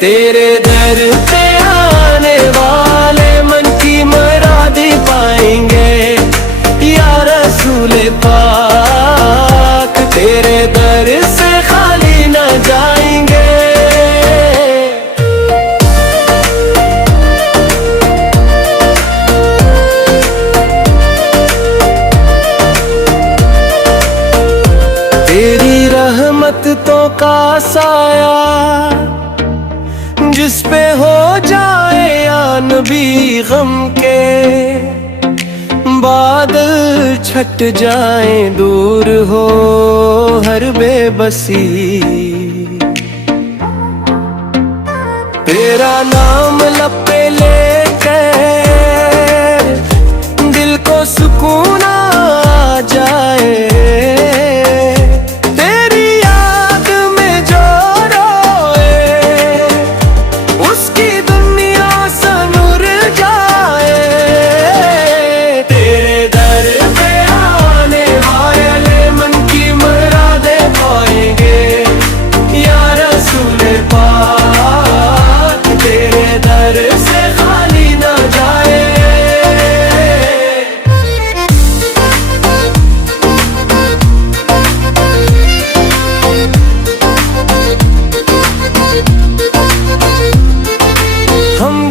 तेरे दर पे आने वाले मन की मुरादें पाएंगे या रसूल पाक। तेरे दर से खाली न जाएंगे। तेरी रहमतों का साया जिस पे हो जाए या नबी गम के, बादल छट जाए दूर हो हर बेबसी। तेरा नाम लब पे लेकर दिल को सुकून आ जाए।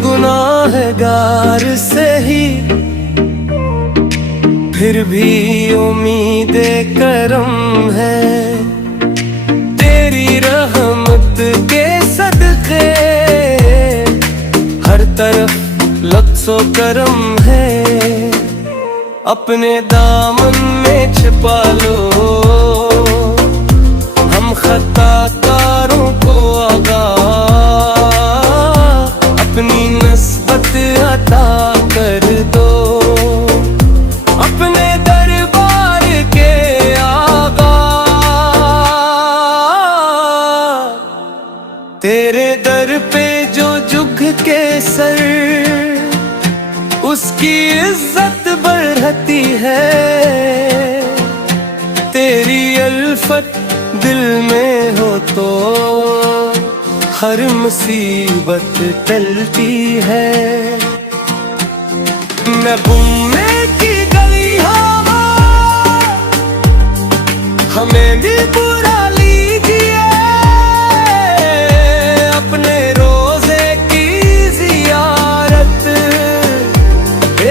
गुनाहगार से ही फिर भी उम्मीदे करम है। तेरी रहमत के सदके हर तरफ लफ्ज़ो करम है। अपने दामन में छिपा लो हम खताकारों को आगाह, अपनी नस्बत अता कर दो अपने दरबार के आगा। तेरे दर पे जो झुक के सर उसकी इज्जत बढ़ती है। तेरी अल्फत दिल में हो तो हर मुसीबत टलती है। मैं घूमने की गली हवा हमें भी बुरा लीजिए। अपने रोजे की जियारत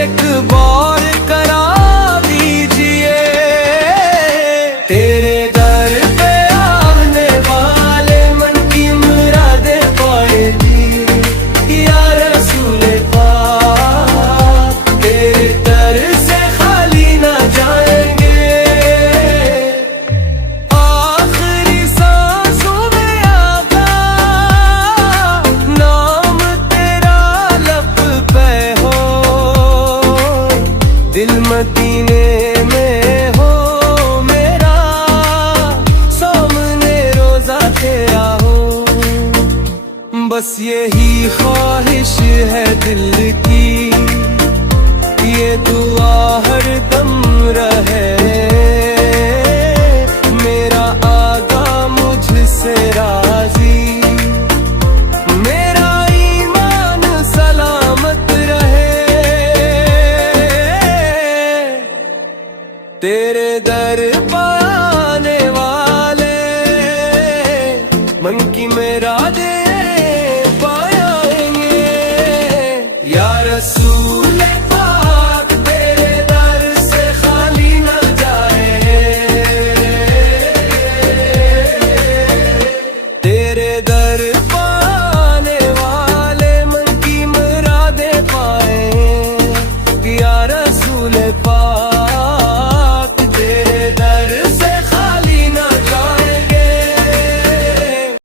एक बार करा दीजिए। तेरे दर पे आने वाले मन की मुरादें पाएंगे या रसूल पाक। तेरे दर से खाली न जाएंगे। आखिरी सांसों में आका नाम तेरा लब पे हो। दिल मदीने में हो मेरा, सामने रोजा तेरा हो। बस यही ख्वाहिश है दिल की, ये दुआ हर दम रहे। मेरा आका मुझसे राजी, मेरा ईमान सलामत रहे। तेरे दर पाने वाले मन की मुरादें पाएंगे या रसूल पाक। तेरे दर से खाली न जाए। तेरे दर